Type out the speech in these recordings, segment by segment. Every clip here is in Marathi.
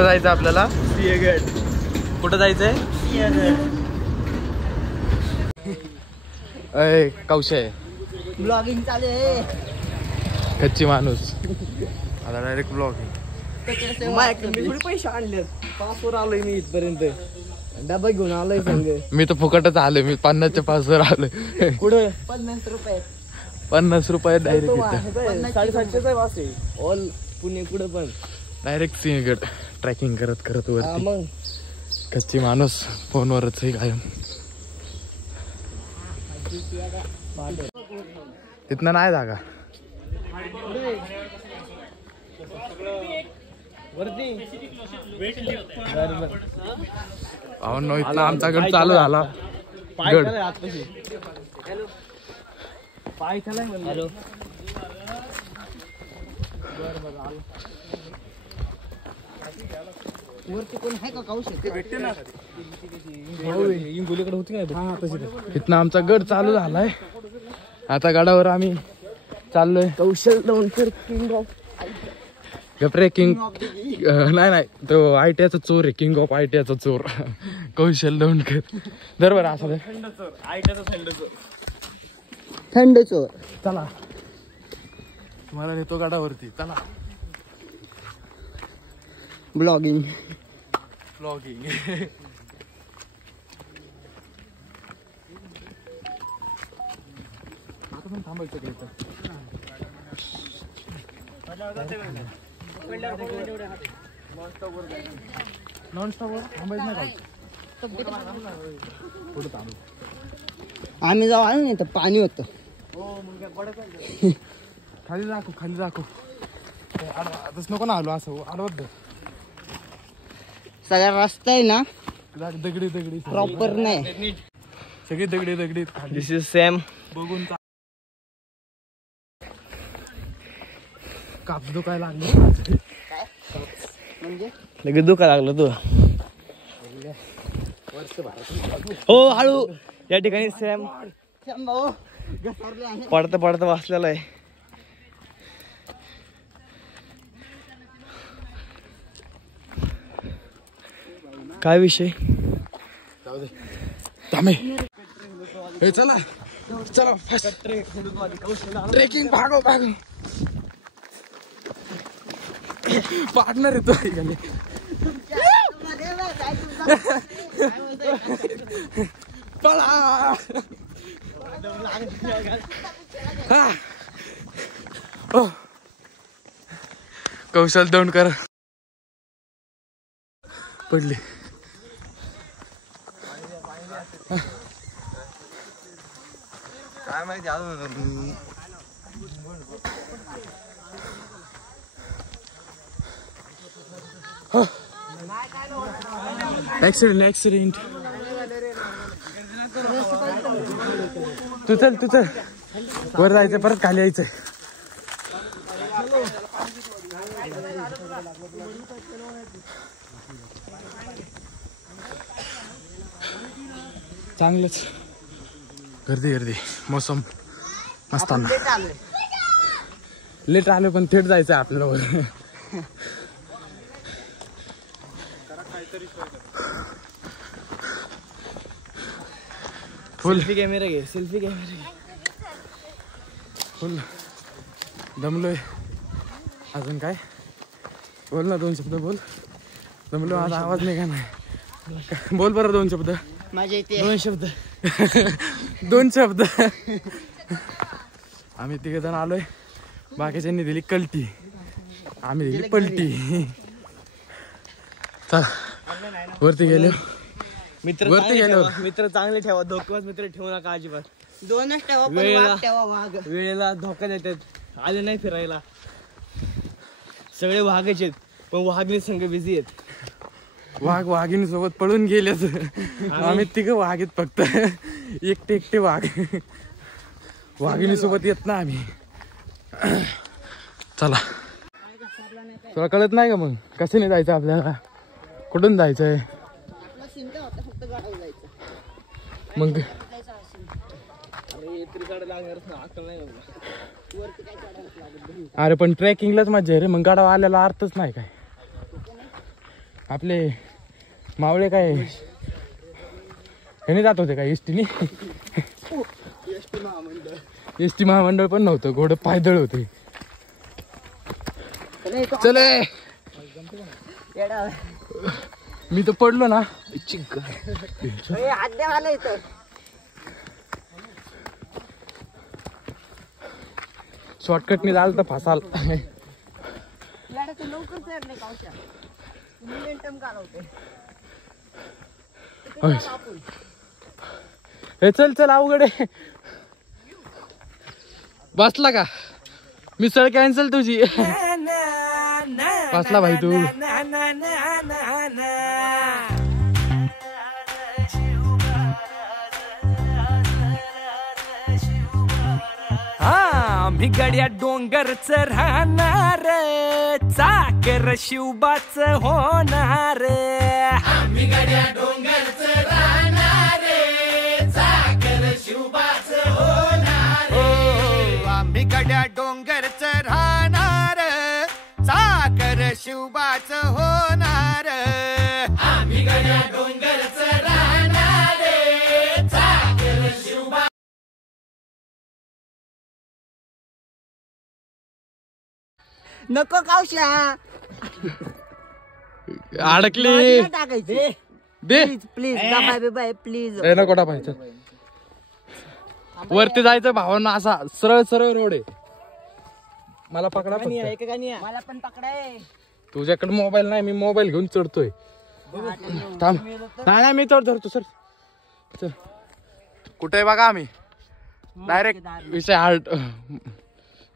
कुठं जायचं आपल्याला? सिंहगड. कुठं जायचंय? अय कौशय ब्लॉगिंग चालू आहे. कच्ची माणूस आता डायरेक्ट ब्लॉगिंग. मी थोडे पैसे आणले. पासवर आलोय मी इथपर्यंत. डबा घेऊन आलोय संग. मी तर फुकटच आलोय. मी 50च्या पासवर आलोय. कुठं? 50 रुपये. 50 रुपये डायरेक्ट 750 वास आहे. ऑल पुणे कुठं पण डायरेक्ट सिंहगड ट्रॅकिंग करत करत वरती. मग कच्ची माणूस फोनवरच आहे कायम. तिथनं नाही जागा. अहो इथनं आमचा गड चालू झाला. गड वरती कोण आहे का? काऊ शकते भेटते ना. इथनं आमचा गड चालू झालाय. आता गडावर आम्ही चाललोय. कौशल दौंडकर किंग ऑफ ट्रेकिंग नाही तो आयटीआयचा चोर आहे. किंग ऑफ आयटीआयचा चोर कौशल दौंडकर. बरोबर असं थंड चोर. चला तुम्हाला नेतो गडावरती. चला ब्लॉगिंग ब्लॉगिंग. आता पण थांबायचं का इथं? नॉन स्टॉप वर थांबायचं नाही का? पुढे थांब. आम्ही जाऊ आलो नाही तर पाणी होतं. खाली दाखव. आताच नको ना आलो असं आडवत. सगळा रस्ता आहे ना दगडी प्रॉपर नाही. सगळी दगडी. दिस इज सेम. बघून काप दुखायला लागले. म्हणजे लगेच दुखा लागलं तू. हो हळू. या ठिकाणी सॅम पडता वाचलेला आहे. काय विषय? चला ट्रेकिंग भागो पार्टनर येतो. पळा. कौशल दौंडकर पडली. काय माहिती अजून. ऍक्सिडेंट. तू चल वर जायचं परत खाली यायचं. चांगलंच गर्दी मोसम मस्ताना. लेट आलो पण थेट जायचं आपल्याला वर. सेल्फी कॅमेरा घे. फुल दमलोय. अजून काय बोल ना. 2 शब्द बोल. दमलो आज. आवाज नाही का? नाही बोल बरं 2 शब्द. माझ्या इथे 2 शब्द. आम्ही 3 जण आलोय. बाकीच्यांनी दिली कल्टी. आम्ही दिली पलटी. चल वरती गेलो. मित्र चांगले ठेवा. धोक्यात मित्र ठेवू नका अजिबात. 2च ठेवा. वाघ वेळेला धोका देतात. आले नाही फिरायला. सगळे वाघच आहेत पण वाघिणी संघ बिझी आहेत. वाघिणी सोबत पळून गेले. आम्ही 3 वाघ आहेत फक्त. एकटे वाघ. वाघिणी सोबत येत ना आम्ही. चला तुला कळत नाही का मग कशाने जायचं आपल्याला? कुठून जायचंय मग? अरे पण ट्रेकिंगलाच मजा आहे रे. मग गाडा आल्याला अर्थच नाही काय. आपले मावळे काय ह्याने जात होते का एसटीने? एसटी महामंडळ पण नव्हतं, घोडं पायदळ होते. चले मी तर पडलो ना. शॉर्टकटने जाल तर फासाल. हे चल चल अवघड आहे. बसला का? मिसळ कॅन्सल तुझी. बसला भाई तू. आम्ही गड्या डोंगरच राहणार, चाकर शिवबाच होणार. आम्ही गड्या डोंगरच राहणार, चाकर शिवबाच होणार. आम्ही गड्या डोंगरच राहणार, चाकर शिवबाच होणार. आम्ही गड्या डोंगरच राहणार, चाकर शिवबा. नको कावश्या अडकली. टाकायचे. दे प्लीज बाय प्लीज. नको टाकायचं. वरती जायचं भावांना. असा सरळ सरळ रोड आहे. मला पकडा फक्त. मला पण पकडाय. तुझ्याकडे मोबाईल नाही, मी मोबाईल घेऊन चढतोय. थांब. नाही मी तर धरतो सर. चल कुठे आहे बघा. आम्ही डायरेक्ट विषय हार्ट.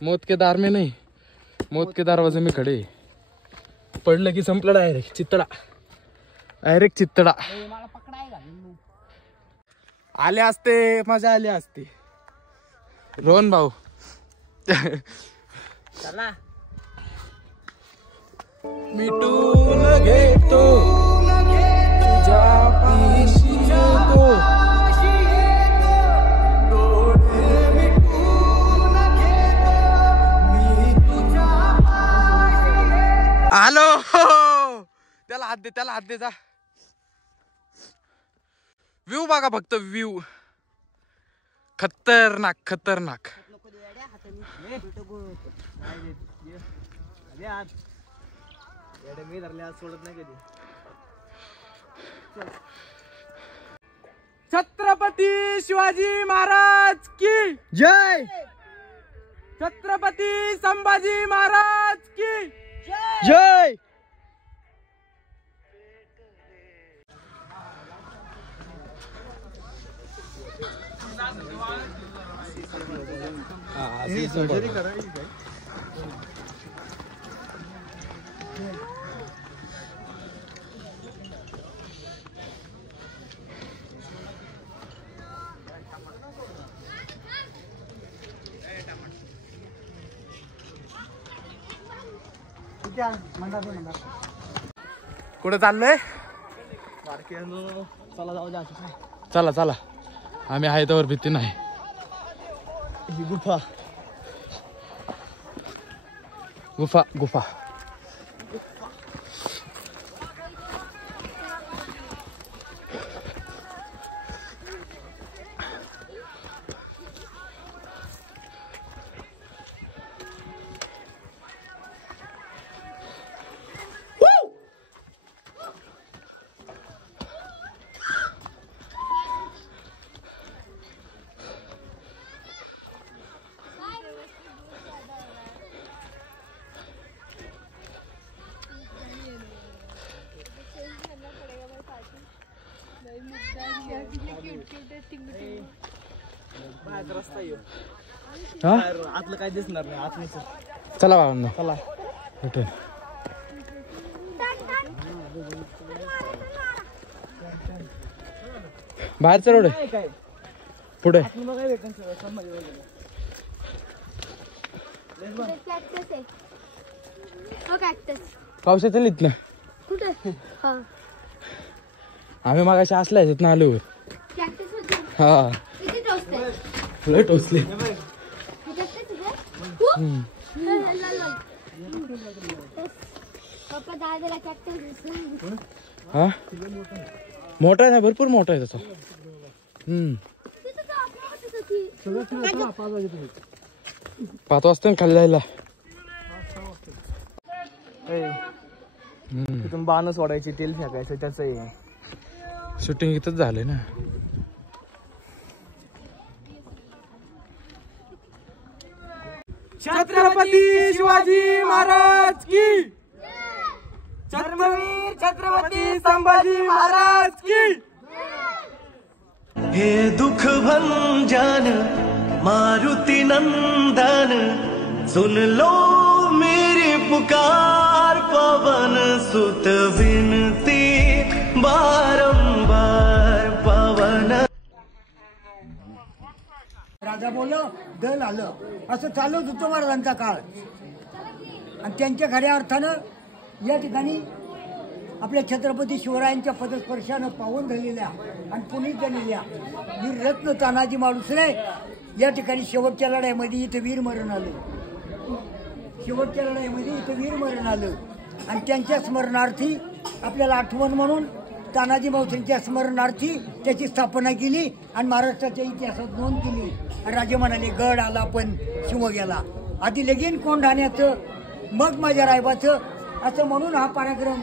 मौत के दार में नाही, मौत के दरवाजे में खडे. पडलं की संपलं. डायरेक्ट चित्तडा. डायरेक्ट चित्तडा. आले असते मजा आली असती. रोहन भाऊ चला मिटून घेतो तुझ्या पाशी येतो. आलो. त्याला हात दे, त्याला हात दे. जा. व्ह्यू बघा फक्त. व्ह्यू खतरनाक खतरनाक. छत्रपती शिवाजी महाराज की जय. छत्रपती संभाजी महाराज की जय. कुठे चाललंय? चला जाऊ द्या. चला चला. आम्ही आहे त्यावर भीती नाही. ही गुफा. गुफा गुफा. आतलं काय दिसणार नाही. आतलं चला बाबांना. चला. भेटेल. बाहेरचा रोड आहे. काय पुढे पावसा चलित ना. आम्ही मागाशी असल्या ह्याच्यात ना आलो. हा लय टोचले. हा मोठा आहे ना, भरपूर मोठा आहे तसा. 5 वाजता खाली जायला. तिथून बाण सोडायची, तेल फेकायचं, त्याचं शूटिंग इथंच झालंय ना. छत्रपती शिवाजी महाराज की, धर्मवीर छत्रपती संभाजी महाराज की. हे दुख भंजन मारुति नंदन, सुन लो मेरी पुकार, पवन सुत विनती बारंबार पवन. राजा बोललो, दल आलं, असं चालूच होतं महाराजांचा काळ. आणि त्यांच्या खऱ्या अर्थानं या ठिकाणी आपल्या छत्रपती शिवरायांच्या पदस्पर्शानं पावन झालेल्या आणि पुनीत झालेल्या वीर रत्न तानाजी मालुसरे या ठिकाणी शेवटच्या लढाईमध्ये इथं वीर मरण आलं. शेवटच्या लढाईमध्ये इथं वीर मरण आलं. आणि त्यांच्या स्मरणार्थी आपल्याला आठवण म्हणून तानाजी मालुसरेंच्या स्मरणार्थी त्याची स्थापना केली आणि महाराष्ट्राच्या इतिहासात नोंद केली. राजे म्हणाले, गड आला पण शिव गेला, आधी लगीन कोंढाण्याचं मग माझ्या रायबाचं, असं म्हणून हा पराक्रम.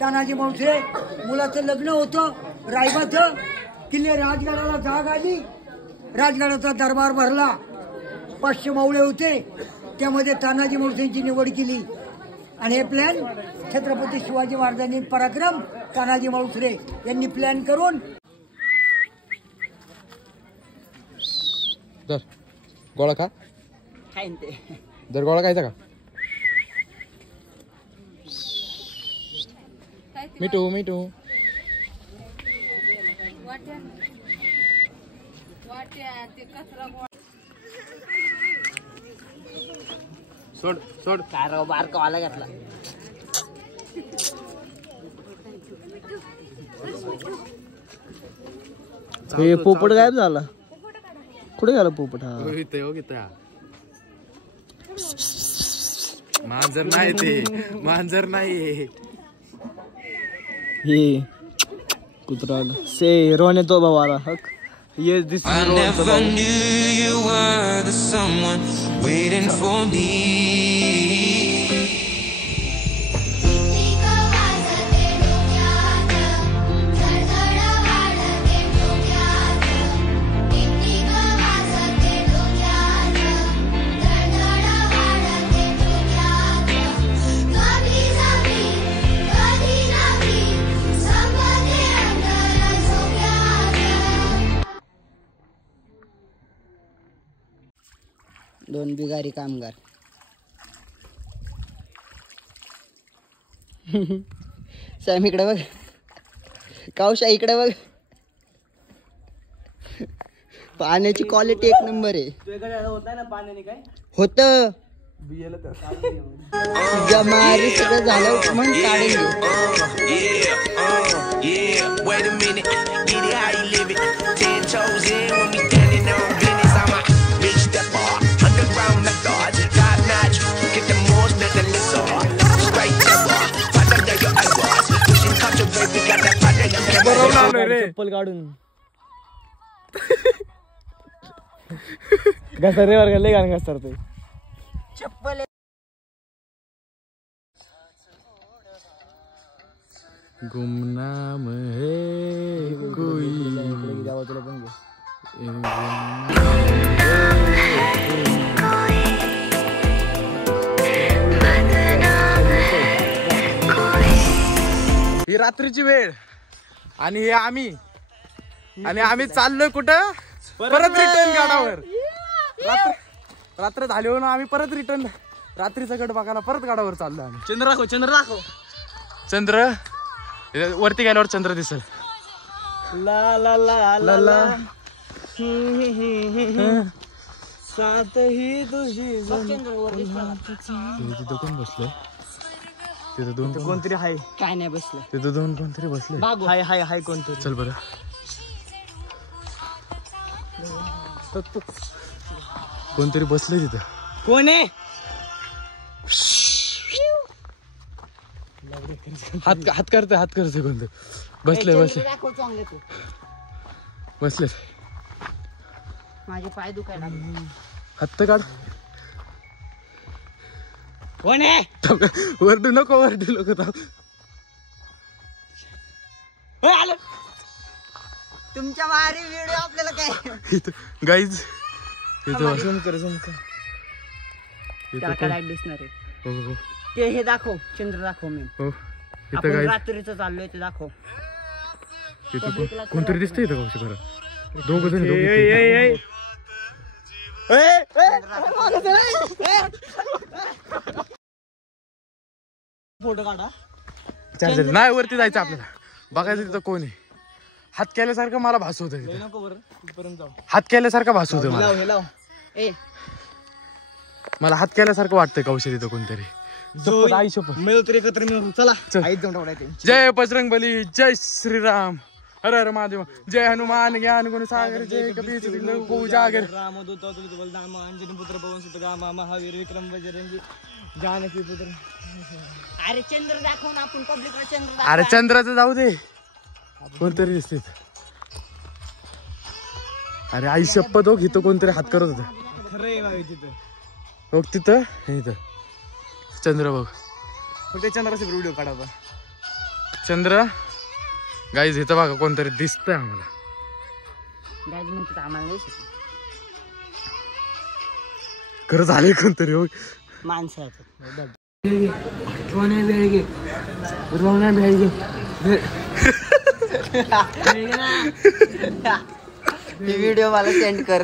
तानाजी मालुसरे मुलाचं लग्न होतं रायबाचं, किल्ले राजगडाला जाग आली, राजगडाचा दरबार भरला, 500 मावळे होते, त्यामध्ये तानाजी मालुसरेंची निवड केली. आणि हे प्लॅन छत्रपती शिवाजी महाराजांनी पराक्रम तानाजी मालुसरे यांनी प्लॅन करून. दर गोळा खा, खाईन ते. दर गोळा खायचा का? मिठू मिठू सोड सोड. काय राव, बारकावाला घेतला. हे पोपट गायब झाला. कुठे गेला पोपट? हा मांजर नाही, ते मांजर नाही, हे कुत्रा से रोने तो बाबा हक. Yes, this is I never knew you were the someone waiting for me. दोन बिगारी कामगार. सॅम इकडे बघ, कावशा इकडे बघ. पाण्याची क्वालिटी एक नंबर आहे. होत जमारी सगळं झालं मग काढेल. चप्पल काढून घसरे वर गेले गाणं घसरते. चप्पल गुमनाम है कोई. ही रात्रीची वेळ आणि हे आम्ही चाललोय कुठं? परत रिटर्न गाडावर. रात्र झाली हो ना, आम्ही परत रिटर्न रात्रीचा गड बघायला परत गाडावर चाललो आम्ही. चंद्र दाखव. चंद्र वरती गेल्यावर चंद्र दिसल. ला ला ला ला ला सात ही तुझी. तिथं कोण बसलंय? तिथं दोन कोणतरी हाय. काय नाही बसलं. तिथं दोन कोणतरी बसले. हाय हाय हाय कोणतरी. चल बरं. कोणतरी बसले तिथं. कोण आहे? हात करते कोणतं बसले दाखव चांगलं तू. बसले माझे पाय दुखायला लागले. हात तर काढ. कोण आहे? वरडू नको थांब. तुमच्या मारी व्हिडिओ आपल्याला काय इथं गाईज इथं झूम कर त्याला काय लाईट दिसणार आहे. हो ते हे दाखव, चंद्र दाखव. मी हो आपण इथं गाईज रात्रीचं चाललोय ते दाखव. इथं कोणतरी दिसतंय इथं कौशी खरं. दोघ जण फोटो काढा. चार्जर नाही वरती जायचं आपल्याला बघायचं तिथं कोण आहे. हात केल्यासारखं मला भास होत नको बरं इथपर्यंत जाऊ. हात केल्यासारखं भास होतं मला. हे लाव. ए मला हात केल्यासारखं वाटतंय कौशल तिथं कोणतरी. शपथ, आई शपथ. मिळू तर एकत्र मिळू. चला चल. आईच जाऊन टाकू. जय बजरंग बली, जय श्रीराम, हर हर महादेव, जय हनुमान ज्ञान गुण सागर, जय कपीस जागर. रामदूत अतुलित बलधाम अंजनी पुत्र पवन सुत गामा महावीर विक्रम बजरंगी जानकी पुत्र. अरे चंद्र दाखव ना, आपण पब्लिकला चंद्र दाखव. अरे चंद्राचं जाऊ दे, कोणतरी दिसते. अरे आई शपथ हो, इथं कोणतरी हात करत होतं. खरं आहे तिथं. हो तिथं इथं चंद्र बघ. फक्त चंद्राचा व्हिडिओ काढावा. चंद्र गाईज इथं बघा कोणतरी दिसतंय आम्हाला. गाईज म्हणतात आम्हाला नाही शिकवत. खरं झाले कोणतरी. हो माणसं आहेत. व्हिडिओ मला सेंड कर.